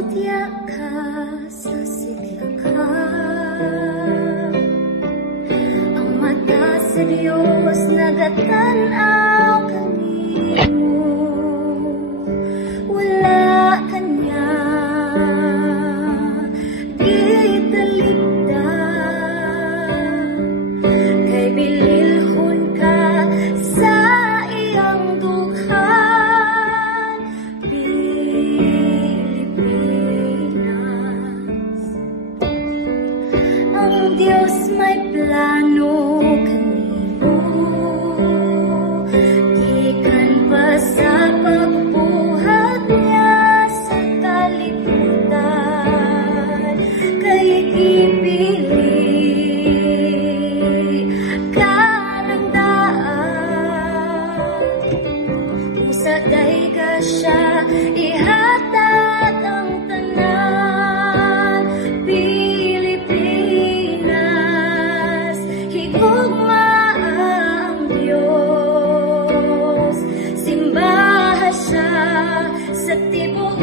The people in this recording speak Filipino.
Mutya ka sa sidlakan, ang mata sa Diyos nagatanaw kanimo. Wala kanya gitalikdan, kay bililhon ka sa iyang dughan. Pilipinas, ang Diyos may plano kanimo, gikan pa sa pagbuhat niya sa kalibutan, kay ipili ka ng daan. Usa dayga siya ihatag ang tanan. Pilipinas, higugma ang Diyos, simbahan siya sa tibuok